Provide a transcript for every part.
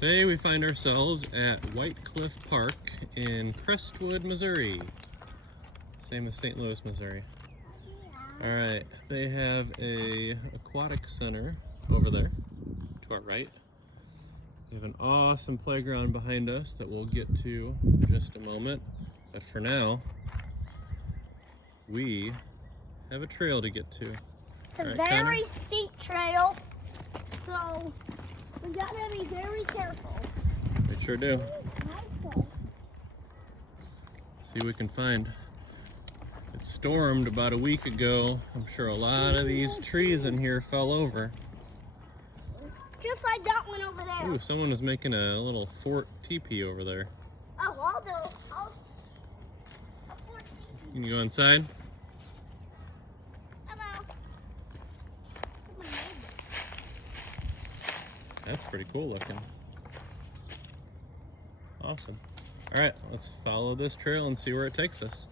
Today we find ourselves at Whitecliff Park in Crestwood, Missouri. Same as St. Louis, Missouri. Alright, they have a aquatic center over there to our right. We have an awesome playground behind us that we'll get to in just a moment. But for now, we have a trail to get to. It's a very steep trail, so we gotta be very careful. We sure do. See what we can find. It stormed about a week ago. I'm sure a lot of these trees in here fell over. Just like that one over there. Ooh, someone is making a little fort teepee over there. Oh, I'll do. Can you go inside? Hello. That's pretty cool looking. Awesome. All right, let's follow this trail and see where it takes us.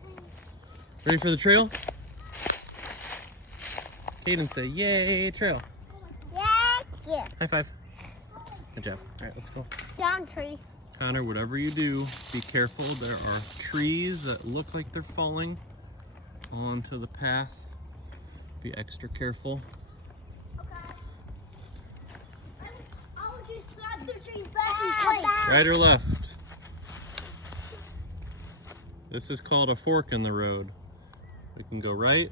Ready for the trail? Caden, say yay, trail. Yeah. High five. Good job. All right, let's go. Down tree. Connor, whatever you do, be careful. There are trees that look like they're falling onto the path. Be extra careful. Okay. I'll just slide the trees back and play. Right or left? This is called a fork in the road. We can go right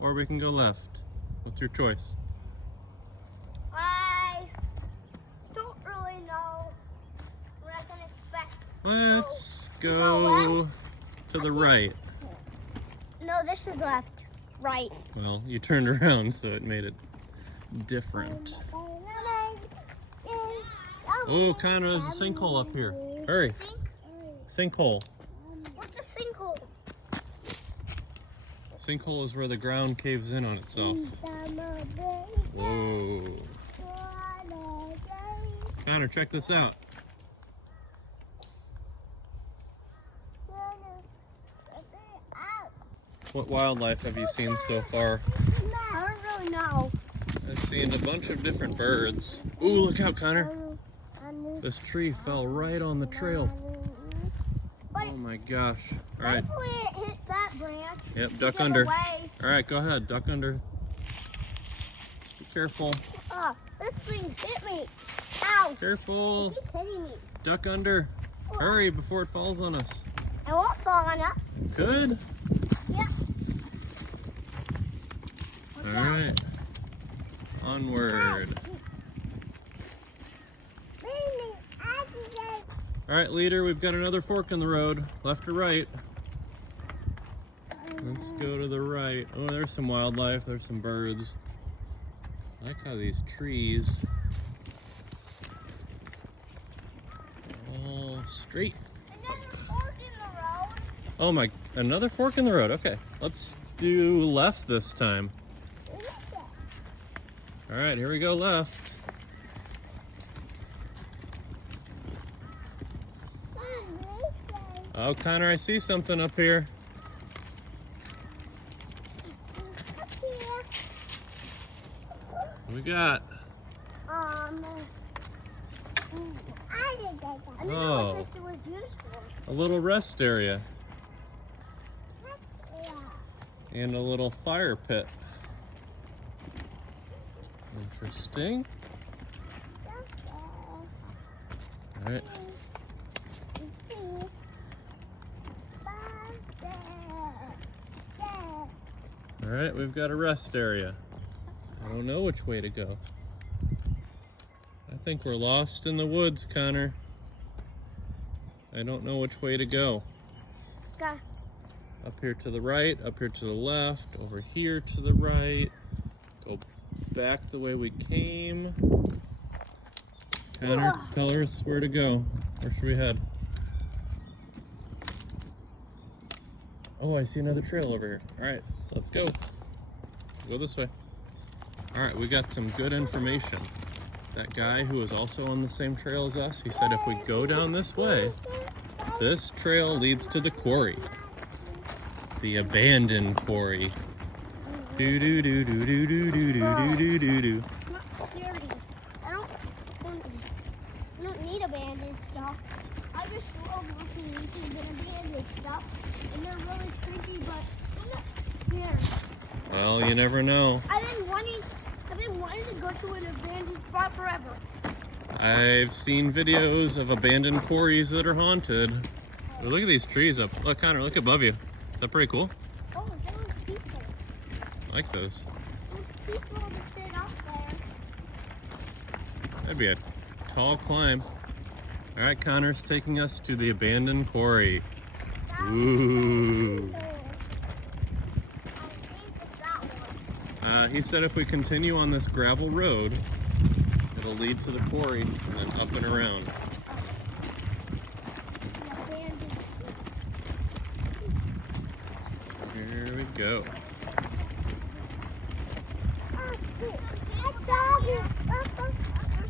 or we can go left. What's your choice? I don't really know what I can expect. Let's go to the right. No, this is left. Right. Well, you turned around, so it made it different. Oh, Connor, there's a sinkhole up here. Hurry. Sinkhole. What's a sinkhole? Sinkhole is where the ground caves in on itself. Whoa. Connor, check this out. What wildlife have you seen so far? I don't really know. I've seen a bunch of different birds. Ooh, look out, Connor. This tree fell right on the trail. Oh my gosh. All right. Hopefully it hit that branch. Yep, duck under. All right, go ahead, duck under. Just be careful. Oh, this thing hit me. Ow. Careful. It keeps hitting me. Duck under. Hurry before it falls on us. I won't fall on it. Good. Yeah. All right. Onward. All right, leader, we've got another fork in the road. Left or right? Let's go to the right. Oh, there's some wildlife. There's some birds. I like how these trees all straight. Another fork in the road. Oh my, another fork in the road. Okay, let's do left this time. All right, here we go, left. Oh, Connor, I see something up here. What we got? I didn't know what this was used for. A little rest area. And a little fire pit. Interesting. All right. All right, we've got a rest area. I don't know which way to go. I think we're lost in the woods, Connor. I don't know which way to go. Go. Up here to the right, up here to the left, over here to the right. Go back the way we came. Connor, tell us where to go. Where should we head? Oh, I see another trail over here. All right, let's go. Go this way. All right, we got some good information. That guy who was also on the same trail as us, he said if we go down this way, this trail leads to the quarry. The abandoned quarry. Do do do do do do do do do do do. I don't need a abandoned stuff. I just love watching YouTube and abandoned stuff. And they're really creepy, but I'm not scared. Well, you never know. I've been wanting to go to an abandoned spot forever. I've seen videos of abandoned quarries that are haunted. Oh, look at these trees up. Look, Connor, look above you. Is that pretty cool? Oh, those people. I like those. It's peaceful to sit up there. That'd be a tall climb. All right, Connor's taking us to the abandoned quarry. Ooh. He said if we continue on this gravel road, it'll lead to the quarry and then up and around. Here we go.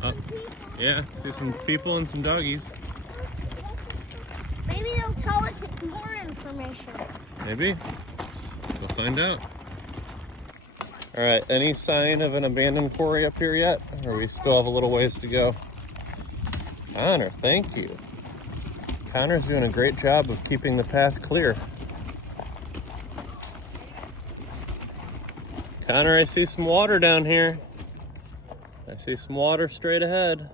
Oh, yeah, see some people and some doggies. Maybe they'll tell us more information. Maybe. We'll find out. All right, any sign of an abandoned quarry up here yet? Or we still have a little ways to go? Connor, thank you. Connor's doing a great job of keeping the path clear. Connor, I see some water down here. I see some water straight ahead.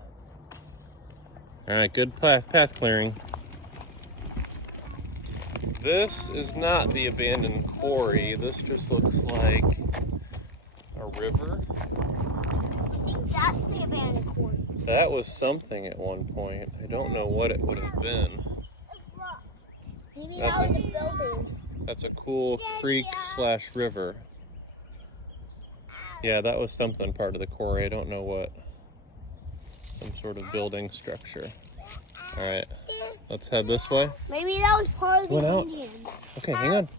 All right, good path clearing. This is not the abandoned quarry. This just looks like a river. I think that's the abandoned quarry. That was something at one point. I don't know what it would have been. Maybe that was a building. That's a cool creek / river. Yeah, that was something part of the quarry. I don't know what. Some sort of building structure. All right, let's head this way. Maybe that was part of the Indians. Okay, hang on.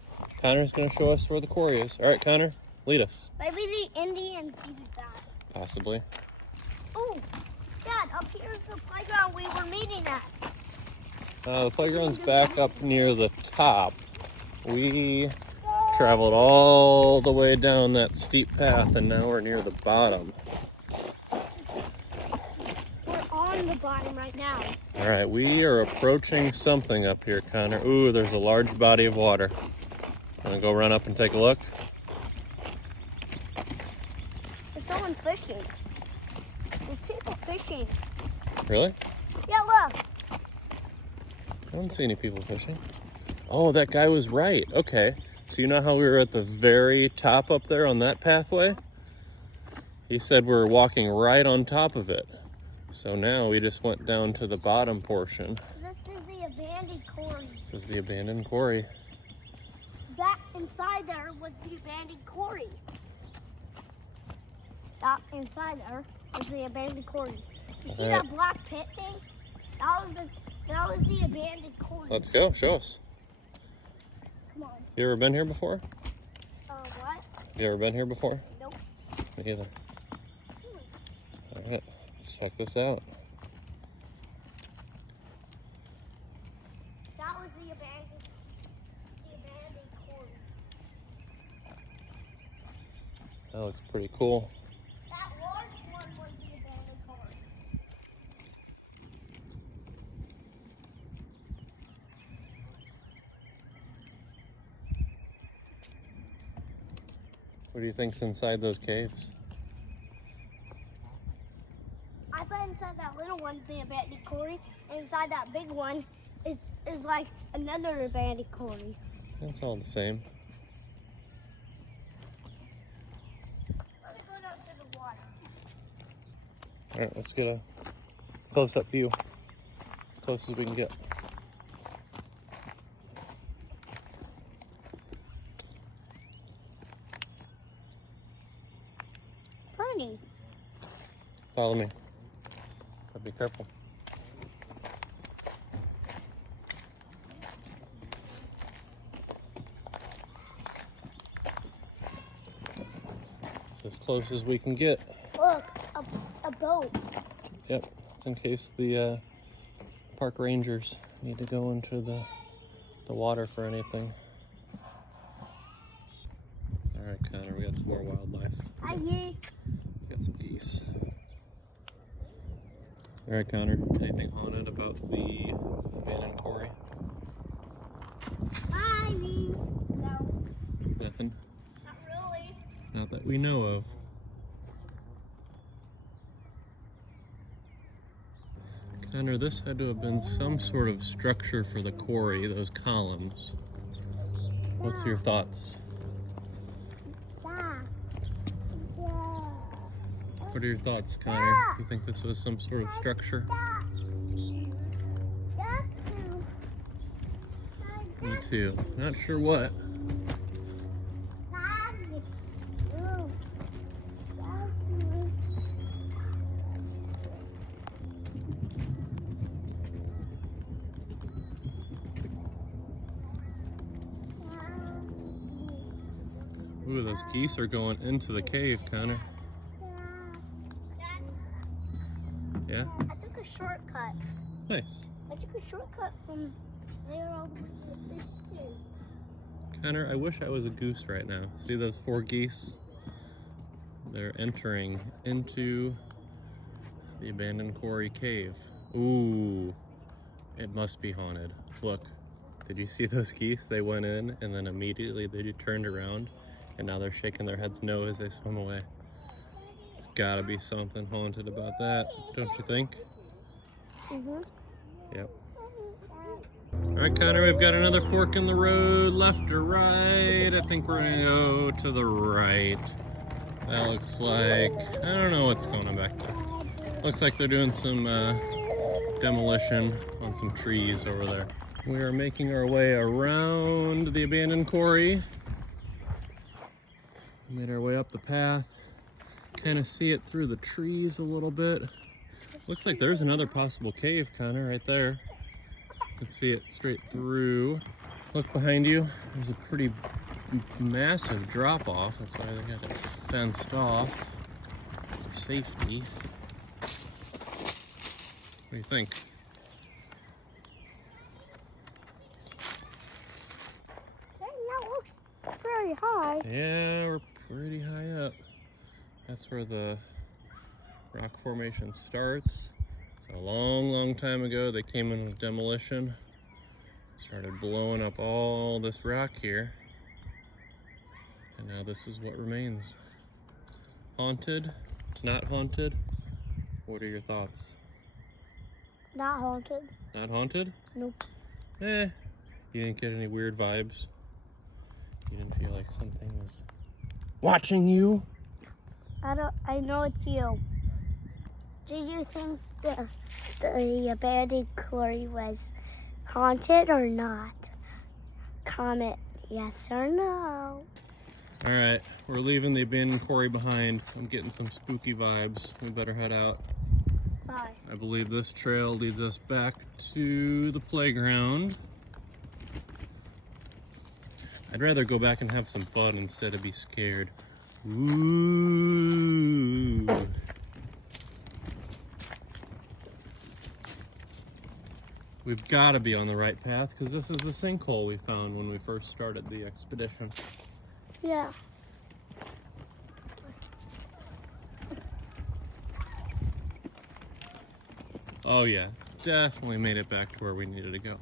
Connor's gonna show us where the quarry is. All right, Connor, lead us. Maybe the Indians used that. Possibly. Oh, Dad, up here is the playground we were meeting at. The playground's back up near the top. We traveled all the way down that steep path and now we're near the bottom. We're on the bottom right now. All right, we are approaching something up here, Connor. Ooh, there's a large body of water. Wanna go run up and take a look? There's someone fishing. There's people fishing. Really? Yeah, look. I don't see any people fishing. Oh, that guy was right. Okay. So you know how we were at the very top up there on that pathway? He said we were walking right on top of it. So now we just went down to the bottom portion. This is the abandoned quarry. This is the abandoned quarry. That inside there was the abandoned quarry. That inside there was the abandoned quarry. You see that black pit thing? That was the abandoned quarry. Let's go. Show us. Come on. You ever been here before? What? You ever been here before? Nope. Me either. All right, let's check this out. That was the abandoned quarry. That looks pretty cool. That large one was the abandoned quarry. What do you think's inside those caves? I bet inside that little one's the abandoned quarry, and inside that big one is like another abandoned quarry. It's all the same. Let me go down to the water. All right, let's get a close-up view. As close as we can get. Pretty. Follow me. But be careful. It's as close as we can get. Look, a boat. Yep, it's in case the park rangers need to go into the water for anything. All right, Connor, we got some more wildlife. Hi, geese. We got some geese. All right, Connor, anything haunted about the abandoned quarry? No. Nothing? Not really. Not that we know of. Connor, this had to have been some sort of structure for the quarry, those columns. What's your thoughts? What are your thoughts, Connor? You think this was some sort of structure? Me too. Not sure what. Ooh, those geese are going into the cave, Connor. Yeah? I took a shortcut. Nice. I took a shortcut from there all the way to the stairs. Connor, I wish I was a goose right now. See those 4 geese? They're entering into the abandoned quarry cave. Ooh, it must be haunted. Look, did you see those geese? They went in and then immediately they turned around and now they're shaking their heads no as they swim away. There's gotta be something haunted about that, don't you think? Mm-hmm. Yep. All right, Connor, we've got another fork in the road, left or right. I think we're gonna go to the right. That looks like, I don't know what's going on back there. Looks like they're doing some demolition on some trees over there. We are making our way around the abandoned quarry. Made our way up the path. Kind of see it through the trees a little bit. Looks like there's another possible cave, Connor, right there. You can see it straight through. Look behind you. There's a pretty massive drop off. That's why they got it fenced off for safety. What do you think? That looks very high. Yeah, we're pretty high up. That's where the rock formation starts. So a long, long time ago, they came in with demolition, started blowing up all this rock here, and now this is what remains. Haunted? Not haunted? What are your thoughts? Not haunted. Not haunted? Nope. You didn't get any weird vibes? You didn't feel like something was watching you? I know it's you. Did you think the abandoned quarry was haunted or not? Comment yes or no. All right, we're leaving the abandoned quarry behind. I'm getting some spooky vibes. We better head out. Bye. I believe this trail leads us back to the playground. I'd rather go back and have some fun instead of be scared. Ooh. We've got to be on the right path because this is the sinkhole we found when we first started the expedition. Yeah. Oh yeah, definitely made it back to where we needed to go.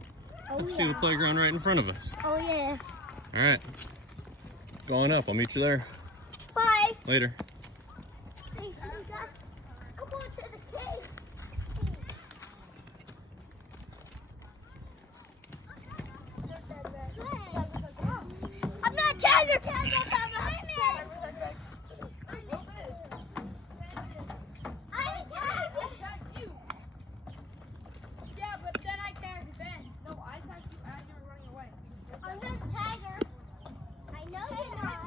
Oh, Let's yeah. see the playground right in front of us. Oh yeah. All right, going up. I'll meet you there. Bye. Later. I'm going to the cave. I'm not Tiger. Yeah, but then I tagged Ben. No, I tagged you as you were running away. I'm not Tiger. I know you're not.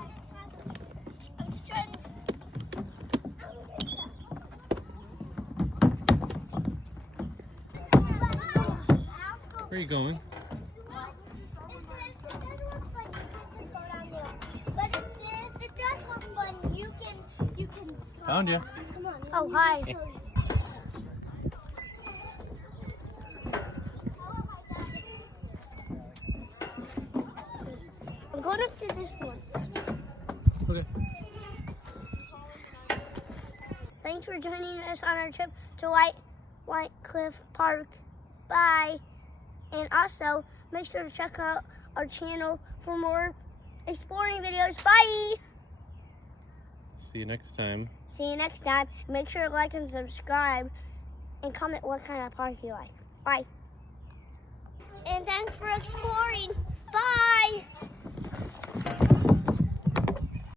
I'm just trying to. Where are you going? Found you. Oh, hi. I'm going up to this one. Okay. Thanks for joining us on our trip to Whitecliff Park. Bye. And also, make sure to check out our channel for more exploring videos. Bye. See you next time. See you next time. Make sure to like and subscribe and comment what kind of park you like. Bye. And thanks for exploring. Bye.